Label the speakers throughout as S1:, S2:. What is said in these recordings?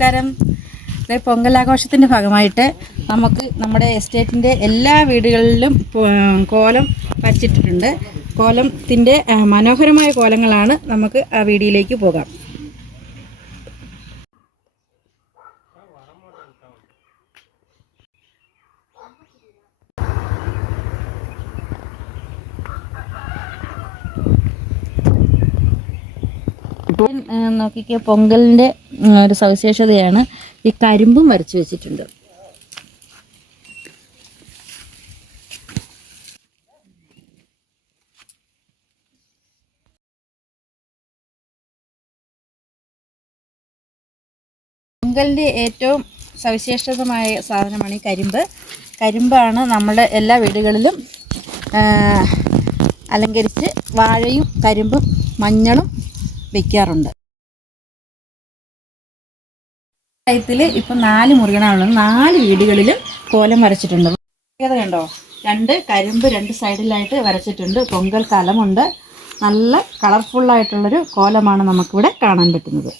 S1: നമസ്കാരം. പൊങ്കലാഘോഷത്തിന്റെ ഭാഗമായിട്ട് നമുക്ക് നമ്മുടെ എസ്റ്റേറ്റിന്റെ എല്ലാ വീടുകളിലും കോലം വരച്ചിട്ടിട്ടുണ്ട്. കോലത്തിന്റെ മനോഹരമായ കോലങ്ങളാണ് നമുക്ക് ആ വീടിയിലേക്ക് പോകാം. നോക്കിക്കേ പൊങ്കലിന്റെ ഒരു സവിശേഷതയാണ് ഈ കരിമ്പും വരച്ചു വെച്ചിട്ടുണ്ട്. പൊങ്കലിന്റെ ഏറ്റവും സവിശേഷതമായ സാധനമാണ് ഈ കരിമ്പ്. കരിമ്പാണ് നമ്മുടെ എല്ലാ വീടുകളിലും അലങ്കരിച്ച് വാഴയും കരിമ്പും മഞ്ഞളും വെക്കാറുണ്ട്. പഞ്ചായത്തിൽ ഇപ്പം നാല് മുറികളാണുള്ളത് നാല് വീടുകളിലും കോലം വരച്ചിട്ടുണ്ട്. പ്രത്യേകത കണ്ടോ? രണ്ട് കരിമ്പ് രണ്ട് സൈഡിലായിട്ട് വരച്ചിട്ടുണ്ട്. പൊങ്കൽ കലമുണ്ട് നല്ല കളർഫുള്ളായിട്ടുള്ളൊരു കോലമാണ് നമുക്കിവിടെ കാണാൻ പറ്റുന്നത്.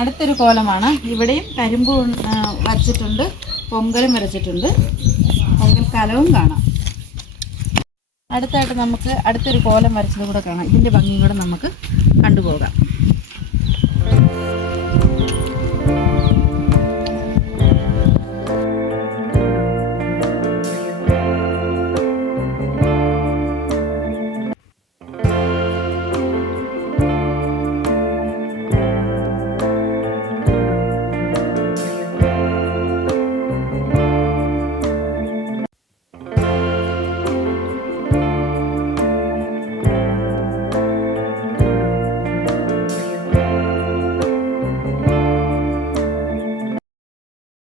S1: അടുത്തൊരു കോലമാണ്. ഇവിടെയും കരിമ്പ് വരച്ചിട്ടുണ്ട്. പൊങ്കലും വരച്ചിട്ടുണ്ട്. പൊങ്കൽ കലവും കാണാം. അടുത്തായിട്ട് നമുക്ക് അടുത്തൊരു കോലം വരച്ചത് കൂടെ കാണാം. ഇതിന്റെ ഭംഗിയും കൂടെ നമുക്ക് കണ്ടുപോകാം.